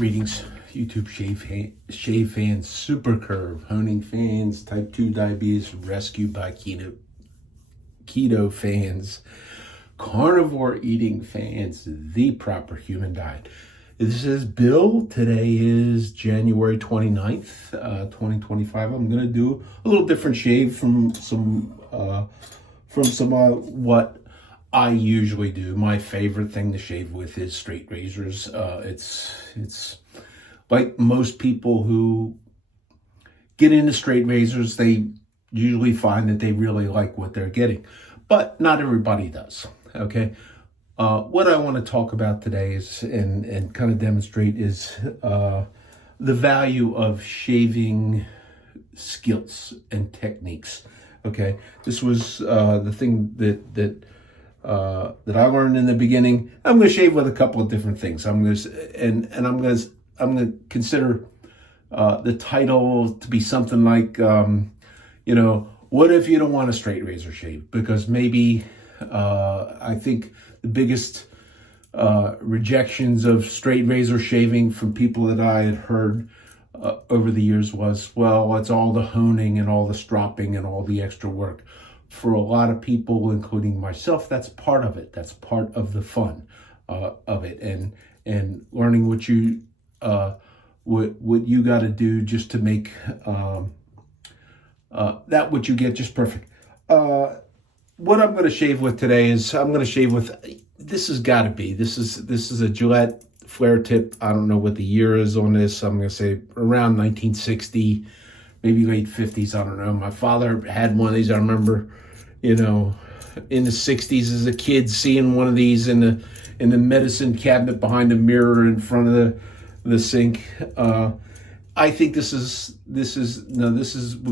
Greetings, YouTube shave fans, super curve, honing fans, type 2 diabetes rescued by keto fans, carnivore eating fans, the proper human diet. This is Bill. Today is January 29th, 2025. I'm going to do a little different shave from some what I usually do. My favorite thing to shave with is straight razors. It's like most people who get into straight razors, they usually find that they really like what they're getting, but not everybody does. Okay. What I want to talk about today is, and kind of demonstrate, is the value of shaving skills and techniques. Okay. This was the thing that I learned in the beginning. I'm going to shave with a couple of different things. I'm going to consider the title to be something like, what if you don't want a straight razor shave? Because maybe I think the biggest rejections of straight razor shaving from people that I had heard over the years was, well, it's all the honing and all the stropping and all the extra work. For a lot of people, including myself, that's part of it. That's part of the fun of it, and learning what you got to do just to make that what you get just perfect. What I'm going to shave with today is this is a Gillette flare tip. I don't know what the year is on this. I'm going to say around 1960, maybe late 50s. I don't know. My father had one of these. I remember, in the 60s as a kid, seeing one of these in the medicine cabinet behind the mirror in front of the sink. I think this would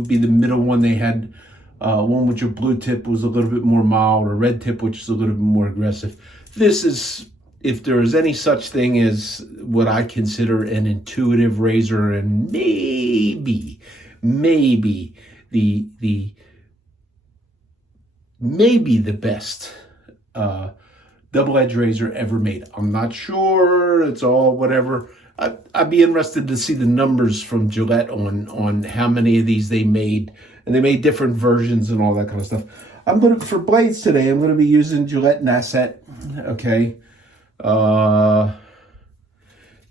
be the middle one. They had one which a blue tip was a little bit more mild, or red tip which is a little bit more aggressive. This is, if there is any such thing as what I consider an intuitive razor, and maybe the best double-edged razor ever made. I'm not sure. It's all whatever. I'd be interested to see the numbers from Gillette on how many of these they made, and they made different versions and all that kind of stuff. For blades today, I'm gonna be using Gillette Nasset. Okay.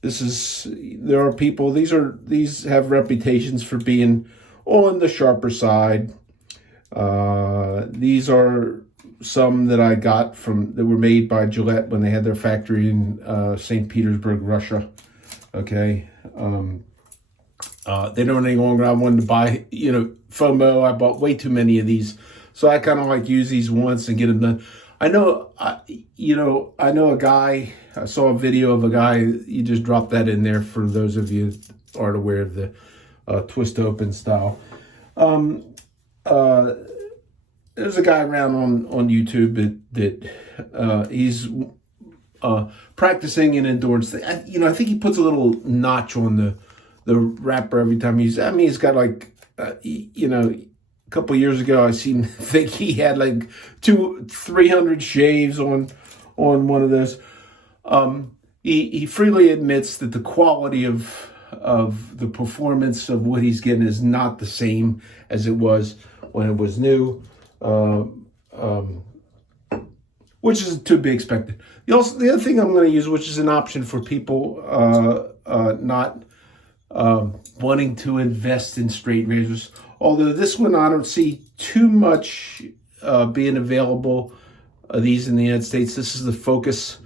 There are people. These have reputations for being on the sharper side. These are some that I got that were made by Gillette when they had their factory in St. Petersburg, Russia. Okay. They don't any longer. I wanted to buy, FOMO. I bought way too many of these, so I kind of like use these once and get them done. I know a guy. I saw a video of a guy. You just drop that in there for those of you who aren't aware of the twist open style. There's a guy around on YouTube that he's practicing an endurance thing. I think he puts a little notch on the wrapper every time he's got like, a couple of years ago, I think he had like 300 shaves on one of those. He freely admits that the quality of the performance of what he's getting is not the same as it was when it was new, which is to be expected. The other thing I'm going to use, which is an option for people not wanting to invest in straight razors, although this one I don't see too much being available, these in the United States. This is the Focus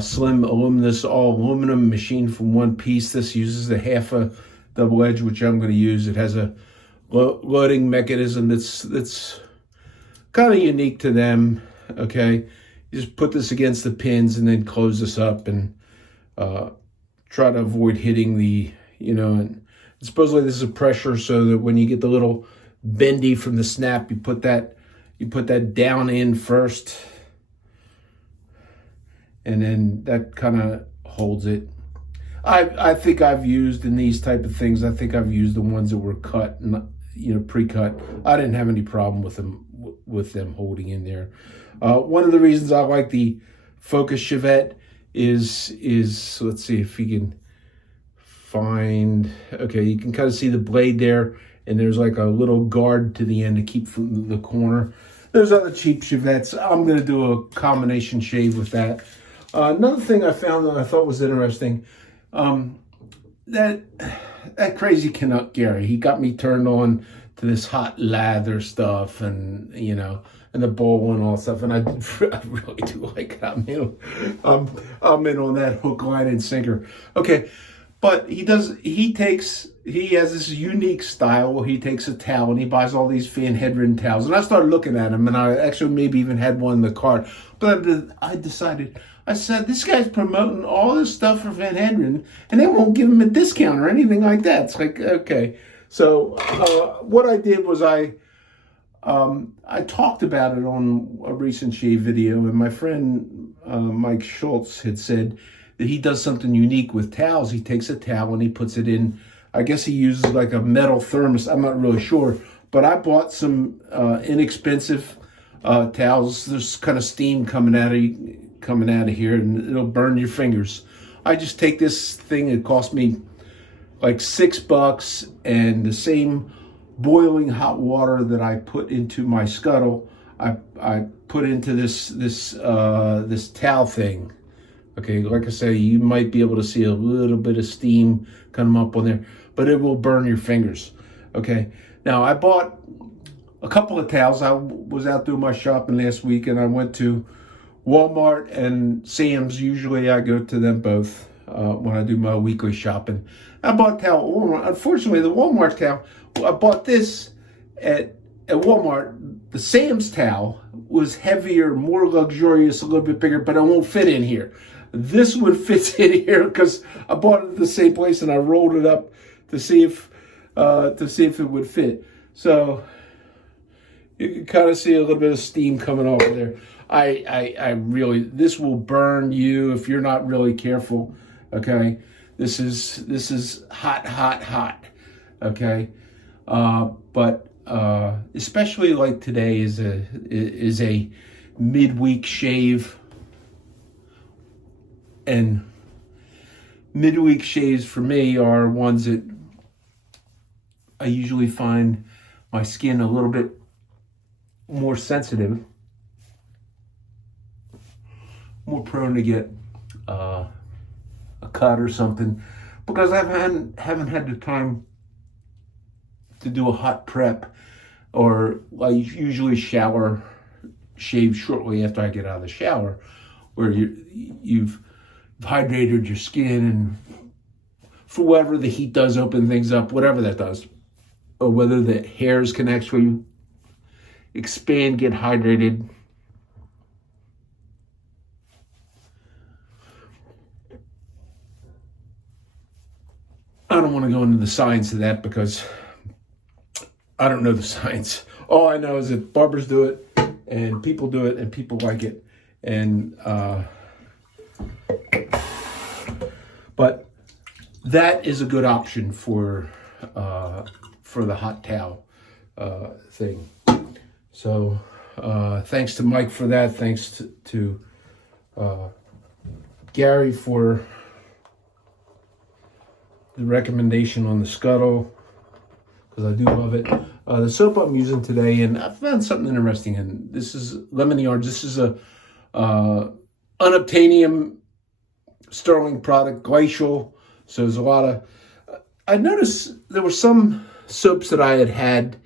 Slim Aluminous all aluminum machine from one piece. This uses the half a double edge, which I'm going to use. It has a loading mechanism that's kind of unique to them. Okay, you just put this against the pins and then close this up and try to avoid hitting and supposedly this is a pressure so that when you get the little bendy from the snap, you put that down in first, and then that kind of holds it. I think I've used in these type of things, I think I've used the ones that were cut, pre-cut. I didn't have any problem with them holding in there. One of the reasons I like the Focus Chevette is let's see if you can find, okay, you can kind of see the blade there, and there's like a little guard to the end to keep from the corner. There's other cheap Chevettes. I'm going to do a combination shave with that. Another thing I found that I thought was interesting, that crazy Canuck Gary, he got me turned on to this hot lather stuff, and you know, and the bowl and all stuff, and I really do like it. I'm in on that hook, line, and sinker. Okay, but he has this unique style where he takes a towel and he buys all these Van Hedren towels, and I started looking at them, and I actually maybe even had one in the cart, but I said, this guy's promoting all this stuff for Van Hedren, and they won't give him a discount or anything like that. It's like, okay. So what I did was I talked about it on a recent shave video, and my friend Mike Schultz had said that he does something unique with towels. He takes a towel and he puts it in, I guess he uses like a metal thermos. I'm not really sure, but I bought some inexpensive towels. There's kind of steam coming out of here, and it'll burn your fingers. I just take this thing. It cost me like $6, and the same boiling hot water that I put into my scuttle, I put into this towel thing. Okay, like I say, you might be able to see a little bit of steam coming up on there, but it will burn your fingers. Okay, now I bought a couple of towels. I was out doing my shopping last week, and I went to Walmart and Sam's. Usually I go to them both when I do my weekly shopping. I bought a towel at Walmart. Unfortunately, the Walmart towel, I bought this at Walmart. The Sam's towel was heavier, more luxurious, a little bit bigger, but it won't fit in here. This one fits in here because I bought it at the same place, and I rolled it up to see if it would fit. So you can kind of see a little bit of steam coming off of there. I really, this will burn you if you're not really careful. Okay, this is hot. Okay, but especially like today is a midweek shave, and midweek shaves for me are ones that I usually find my skin a little bit more sensitive, more prone to get a cut or something, because I haven't had the time to do a hot prep, or I usually shave shortly after I get out of the shower, where you've hydrated your skin, and for whatever the heat does, open things up, whatever that does, or whether the hairs can actually expand, get hydrated. I don't want to go into the science of that because I don't know the science. All I know is that barbers do it, and people do it, and people like it. And but that is a good option for the hot towel thing. So thanks to Mike for that. Thanks to Gary for the recommendation on the scuttle, because I do love it. The soap I'm using today, and I found something interesting, and this is Lemon Yards. This is a unobtainium sterling product, glacial. So there's a lot of, I noticed there were some soaps that I had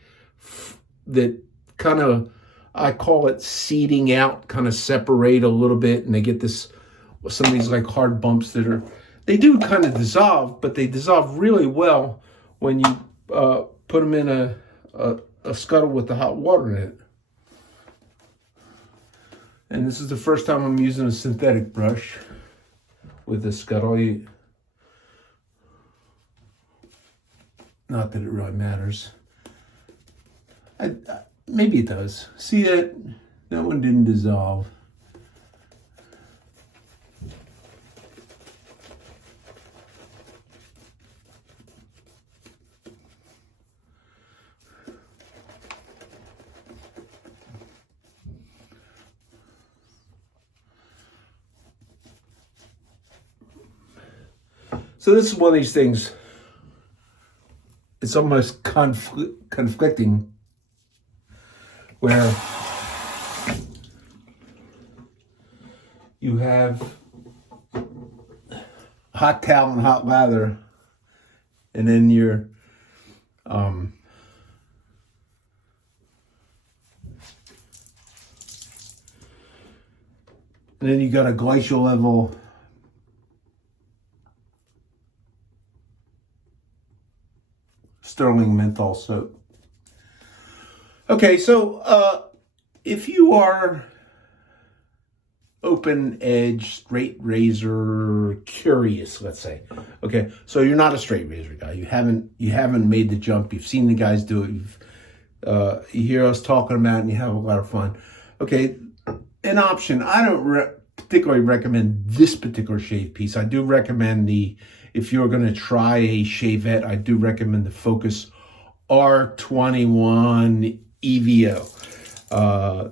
that kind of, I call it seeding out, kind of separate a little bit, and they get this, some of these like hard bumps that are, they do kind of dissolve, but they dissolve really well when you put them in a scuttle with the hot water in it. And this is the first time I'm using a synthetic brush with the scuttle. Not that it really matters. Maybe it does. See that? That one didn't dissolve. So this is one of these things it's almost conflicting, where you have hot towel and hot lather, and then you're and then you got a glacial level Sterling menthol soap. Okay, so if you are open edge, straight razor curious, let's say. Okay, so you're not a straight razor guy. You haven't made the jump. You've seen the guys do it. You hear us talking about it and you have a lot of fun. Okay, an option. I don't particularly recommend this particular shave piece. I do recommend if you're going to try a shavette, I do recommend the Focus R21 EVO.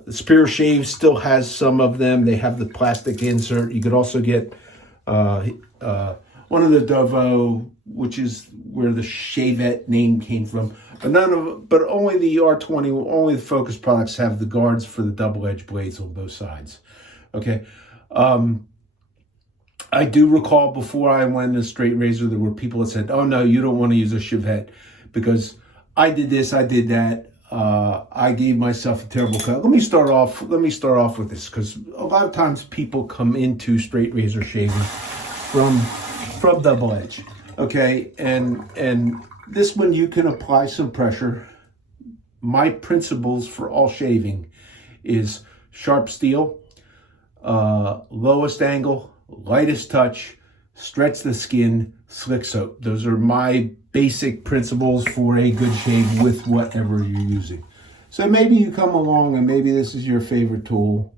The Superior Shave still has some of them. They have the plastic insert. You could also get one of the Dovo, which is where the Shavette name came from. But only the R20, only the Focus products have the guards for the double-edged blades on both sides. Okay. I do recall before I went to straight razor, there were people that said, "Oh no, you don't want to use a Shavette because I did this, I did that. I gave myself a terrible cut." Let me start off with this, because a lot of times people come into straight razor shaving from double edge. Okay, and this one you can apply some pressure. My principles for all shaving is sharp steel, lowest angle, lightest touch, stretch the skin, slick soap. Those are my basic principles for a good shave with whatever you're using. So maybe you come along and maybe this is your favorite tool.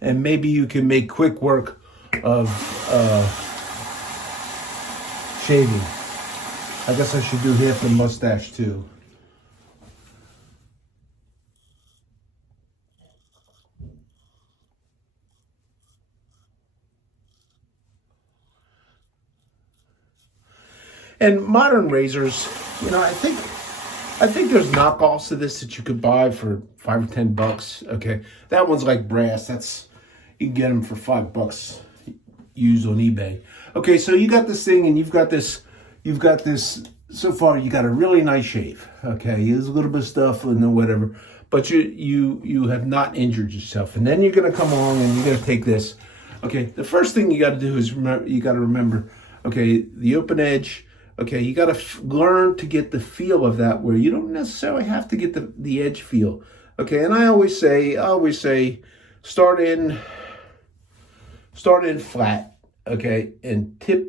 And maybe you can make quick work of shaving. I guess I should do half the mustache too. And modern razors, I think there's knockoffs of this that you could buy for $5 or $10. Okay, that one's like brass. You can get them for $5 used on eBay. Okay, so you got this thing, and you've got this. So far, you got a really nice shave. Okay, there's a little bit of stuff and whatever, but you have not injured yourself. And then you're gonna come along and you're gonna take this. Okay, the first thing you got to do is remember. Okay, the open edge. Okay, you got to learn to get the feel of that, where you don't necessarily have to get the edge feel. Okay, and I always say, start in flat. Okay, and tip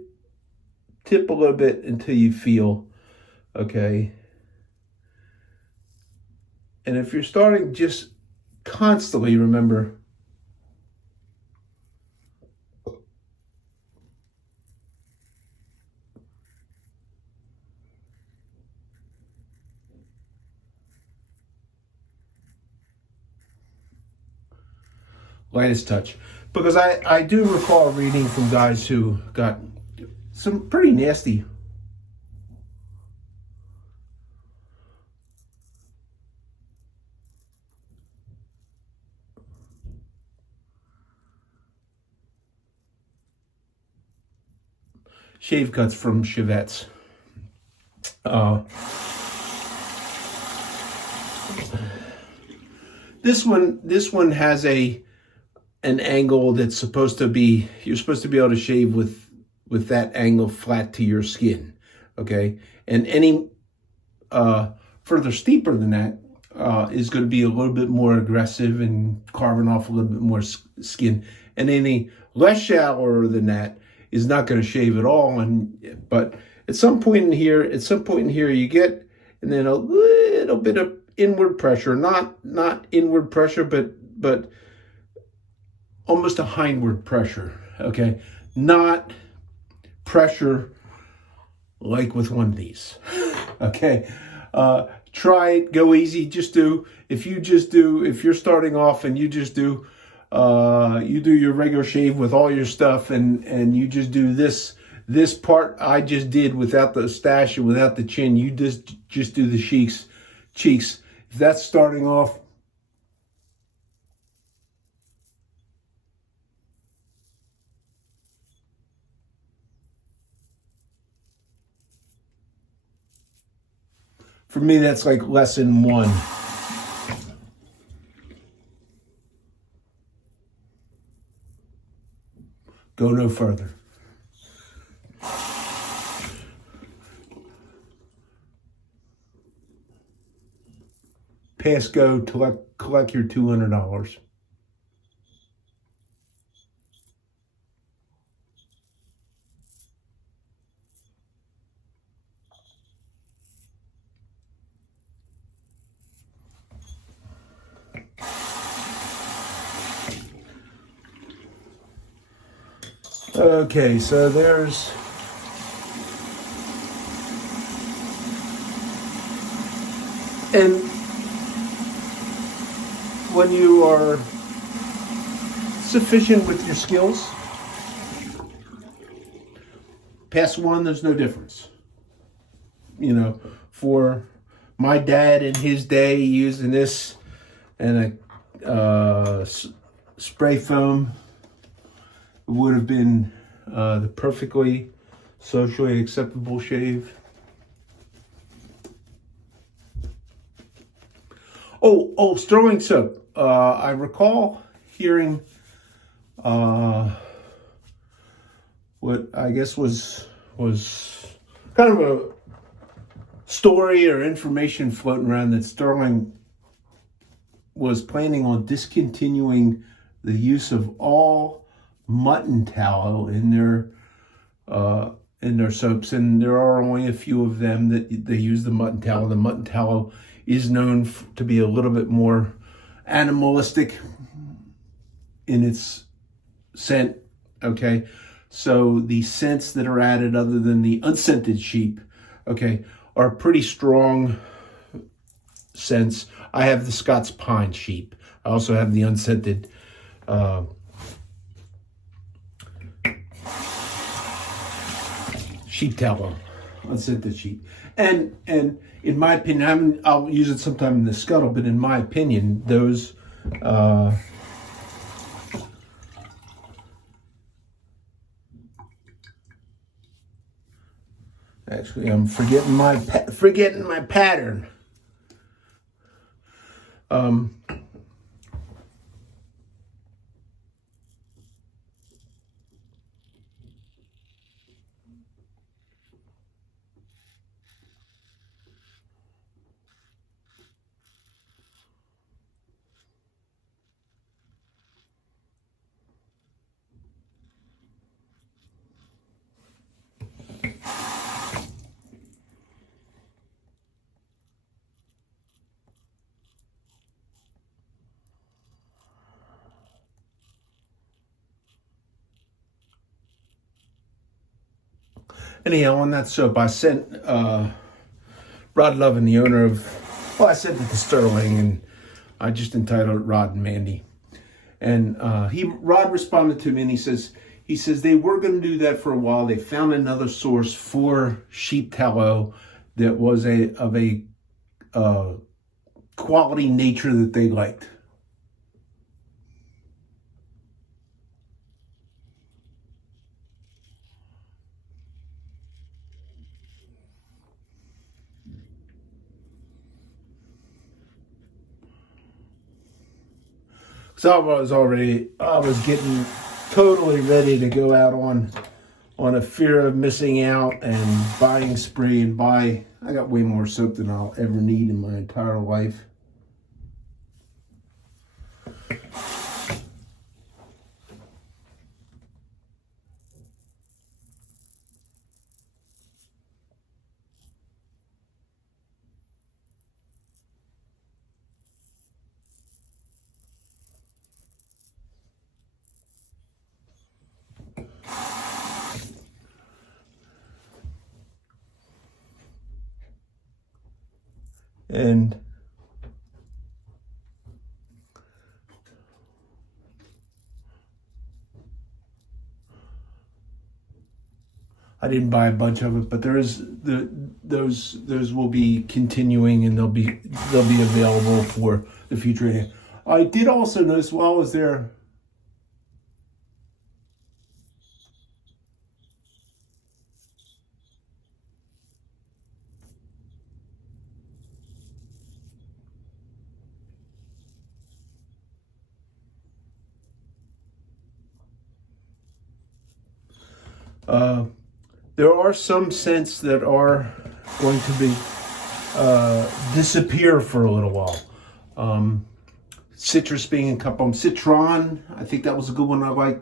a little bit until you feel. Okay, and if you're starting, just constantly remember. Lightest touch, because I do recall reading from guys who got some pretty nasty shave cuts from Shavettes. This one has an angle that's supposed to be, you're supposed to be able to shave with that angle flat to your skin. Okay, and any further steeper than that is going to be a little bit more aggressive and carving off a little bit more skin, and any less shallower than that is not going to shave at all. But at some point in here you get, and then a little bit of inward pressure, not inward pressure, but almost a hindward pressure. Okay, not pressure like with one of these. Okay, try it. Go easy. If you're starting off and you do your regular shave with all your stuff, and you just do this part I just did without the stash and without the chin. You just do the cheeks. If that's starting off, for me, that's like lesson 1. Go no further. Pass go, collect your $200. Okay, so there's and when you are sufficient with your skills, past 1, there's no difference. For my dad in his day using this and a spray foam, would have been the perfectly socially acceptable shave. Oh, sterling soap. I recall hearing what I guess was kind of a story or information floating around that Sterling was planning on discontinuing the use of all mutton tallow in their soaps, and there are only a few of them that they use the mutton tallow. The mutton tallow is known to be a little bit more animalistic in its scent. Okay, so the scents that are added, other than the unscented sheep, okay, are pretty strong scents. I have the Scots Pine sheep. I also have the unscented sheep tallow, unscented sheep. And in my opinion, I'll use it sometime in the scuttle, but in my opinion, those actually, I'm forgetting my pattern. Anyhow, on that soap, I sent Rod Lovin, the owner of, I sent it to Sterling, and I just entitled it Rod and Mandy. And Rod responded to me, and he says they were going to do that for a while. They found another source for sheep tallow that was of a quality nature that they liked. So I was getting totally ready to go out on a fear of missing out and buying spree and buy. I got way more soap than I'll ever need in my entire life. And I didn't buy a bunch of it, but there is those will be continuing, and they'll be available for the future. I did also notice while I was there, there are some scents that are going to be disappear for a little while. Citrus being a couple of them. Citron, I think that was a good one I like.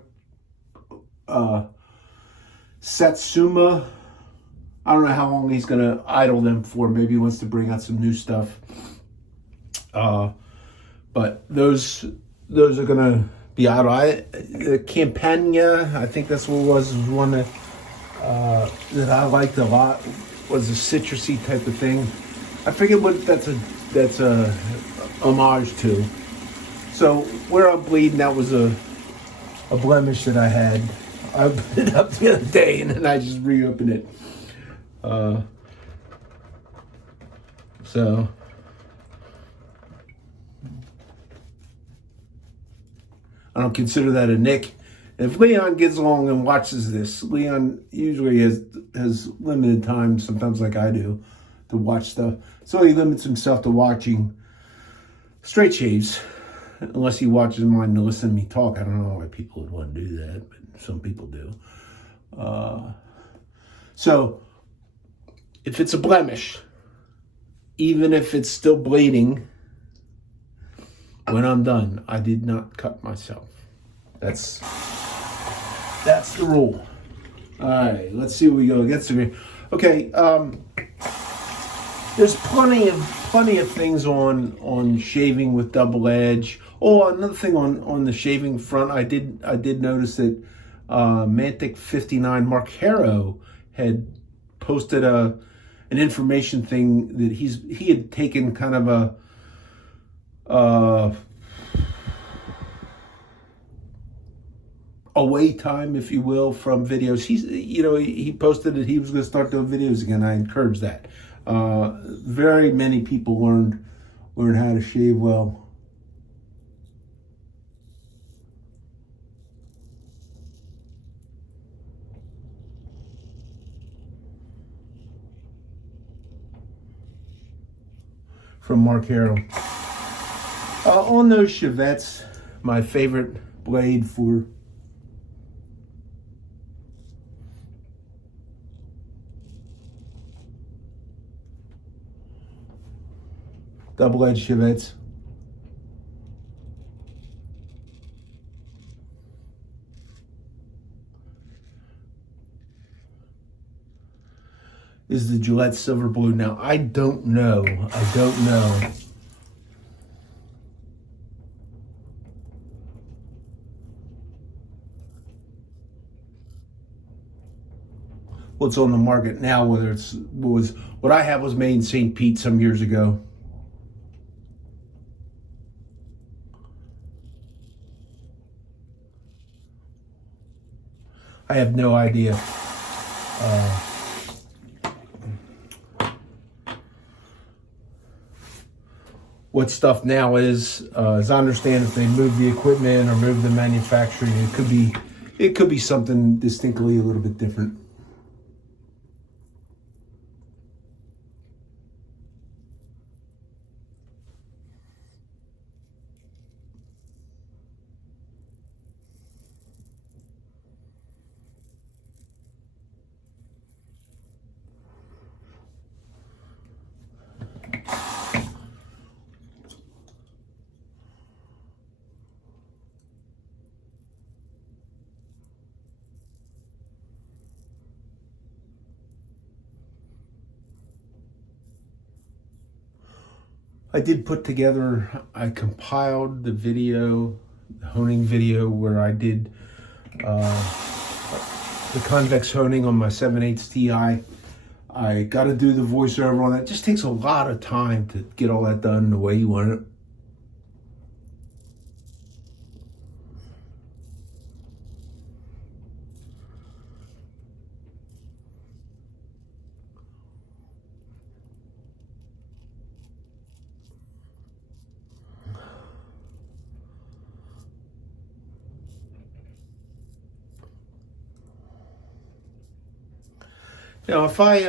Satsuma, I don't know how long he's going to idle them for. Maybe he wants to bring out some new stuff. But those are going to be idle. The Campania, I think that's what it was one that I liked a lot. Was a citrusy type of thing. I forget what that's a homage to. So where I'm bleeding, that was a blemish that I had. I opened it up the other day and then I just reopened it. So I don't consider that a nick. If Leon gets along and watches this, Leon usually has limited time, sometimes like I do, to watch stuff. So he limits himself to watching straight shaves, unless he watches mine to listen to me talk. I don't know why people would want to do that, but some people do. So if it's a blemish, even if it's still bleeding, when I'm done, I did not cut myself. That's the rule. All right, let's see what we go against here. Okay, there's plenty of things on shaving with double edge. Oh, another thing on the shaving front, I did notice that Mantic 59 Mark Harrow had posted an information thing that he had taken kind of a away time, if you will, from videos. He posted that he was going to start doing videos again. I encourage that. Very many people learn how to shave well. From Mark Harrow. On those Chevettes, my favorite blade for double-edged Chevettes. Is the Gillette Silver Blue. Now, I don't know. What's on the market now, whether what I have was made in St. Pete some years ago. I have no idea. What stuff now is, as I understand, if they move the equipment or move the manufacturing, it could be something distinctly a little bit different. I compiled the video, the honing video, where I did the convex honing on my 7/8 Ti. I got to do the voiceover on that. It just takes a lot of time to get all that done the way you want it. Now, if I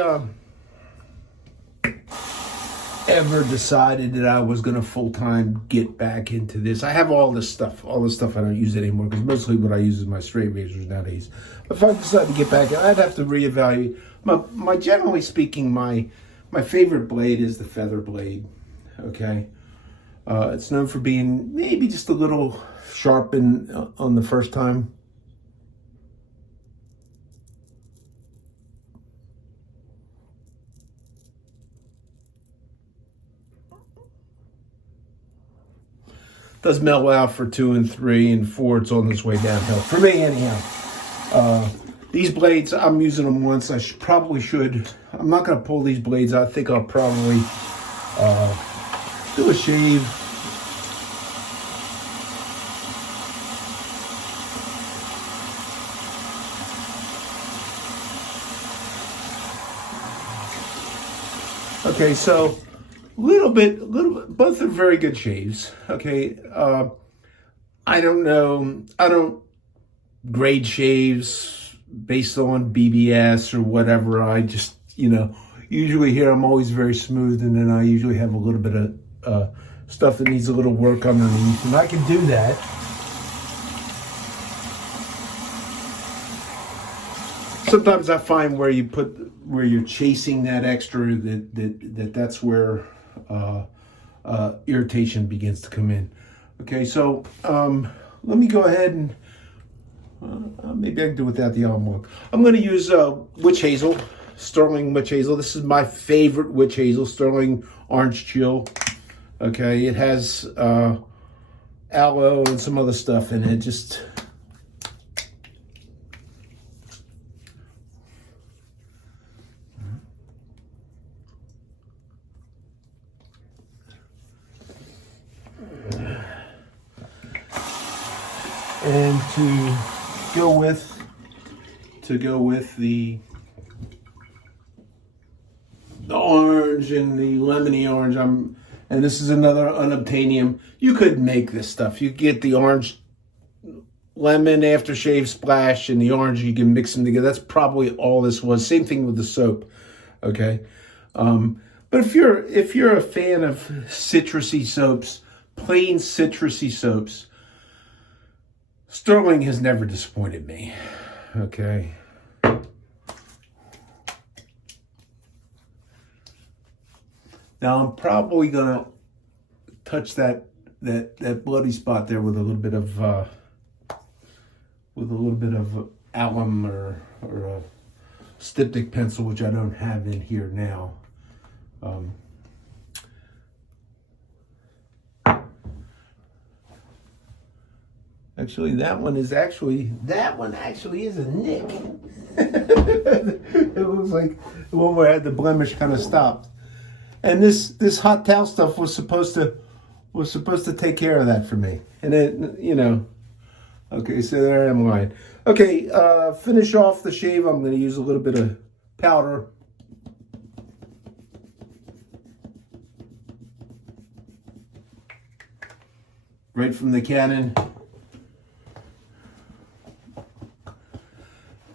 ever decided that I was going to full-time get back into this, I have all this stuff I don't use anymore, because mostly what I use is my straight razors nowadays. But if I decided to get back, I'd have to reevaluate. Generally speaking, my favorite blade is the feather blade. Okay, it's known for being maybe just a little sharp on the first time. Does mellow out for 2 and 3 and 4. It's on its way downhill for me, anyhow. These blades, I'm using them once. I probably should. I'm not going to pull these blades. I think I'll probably do a shave. Okay, so little bit, both are very good shaves. Okay, I don't know. I don't grade shaves based on BBS or whatever. I just, usually here I'm always very smooth, and then I usually have a little bit of stuff that needs a little work underneath, and I can do that. Sometimes I find where you're chasing that extra, that's where irritation begins to come in. Okay, so let me go ahead and maybe I can do without the almond oil. I'm going to use witch hazel, sterling witch hazel. This is my favorite witch hazel, sterling orange chill. Okay, it has aloe and some other stuff in it. Just and to go with the orange and the lemony orange, and this is another unobtainium. You could make this stuff. You get the orange, lemon aftershave splash, and the orange. You can mix them together. That's probably all this was. Same thing with the soap. Okay, but if you're a fan of citrusy soaps, plain citrusy soaps, Sterling has never disappointed me. Okay. Now I'm probably gonna touch that bloody spot there with a little bit of alum or a styptic pencil, which I don't have in here now. Actually, that one actually is a nick. It looks like the one where I had the blemish kind of stopped. And this hot towel stuff was supposed to take care of that for me. And it, okay, so there I'm lying. Okay, finish off the shave. I'm going to use a little bit of powder. Right from the Canon.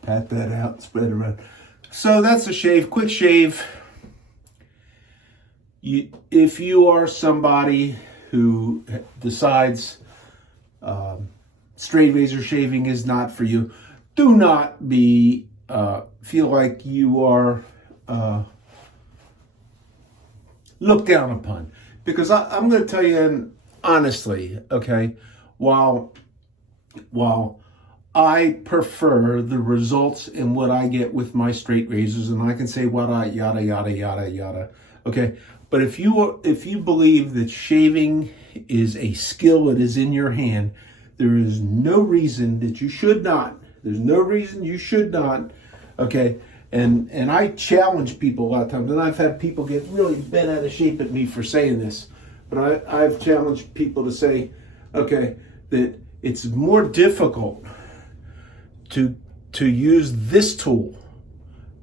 Pat that out, spread it around. So that's a shave, quick shave. If you are somebody who decides straight razor shaving is not for you, do not feel like you are looked down upon. Because I'm going to tell you honestly, okay, while I prefer the results in what I get with my straight razors, and I can say what I yada yada yada yada. Okay, but if you believe that shaving is a skill that is in your hand, there is no reason that you should not. There's no reason you should not. Okay, And I challenge people a lot of times, and I've had people get really bent out of shape at me for saying this, but I've challenged people to say, okay, that it's more difficult to use this tool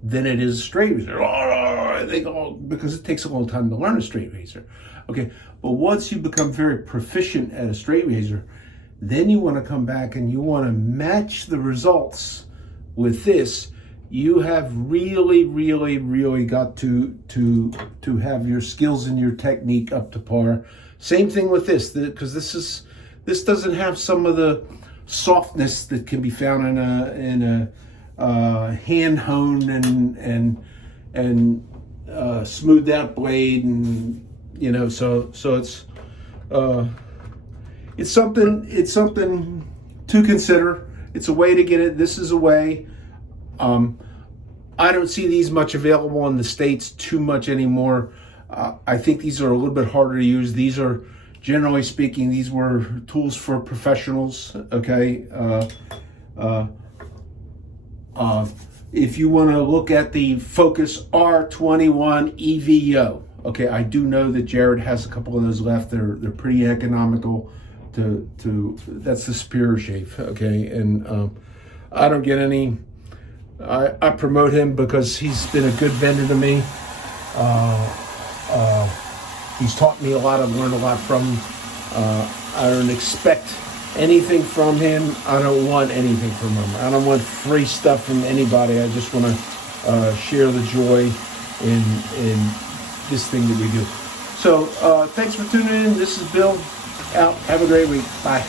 than it is a straight razor. They go, because it takes a long time to learn a straight razor. Okay, but once you become very proficient at a straight razor, then you want to come back and you want to match the results with this. You have really, really, really got to have your skills and your technique up to par. Same thing with this, because this doesn't have some of the softness that can be found in a hand honed and smoothed out blade, and so it's something to consider. It's a way to get it. This is a way. I don't see these much available in the States too much anymore. I think these are a little bit harder to use. These are, generally speaking, these were tools for professionals. Okay. If you want to look at the Focus R21 EVO, okay, I do know that Jared has a couple of those left. They're pretty economical. That's the Superior shave. Okay, and I don't get any. I promote him because he's been a good vendor to me. He's taught me a lot. I've learned a lot from him. I don't expect anything from him. I don't want anything from him. I don't want free stuff from anybody. I just want to share the joy in this thing that we do. So thanks for tuning in. This is Bill out. Have a great week. Bye.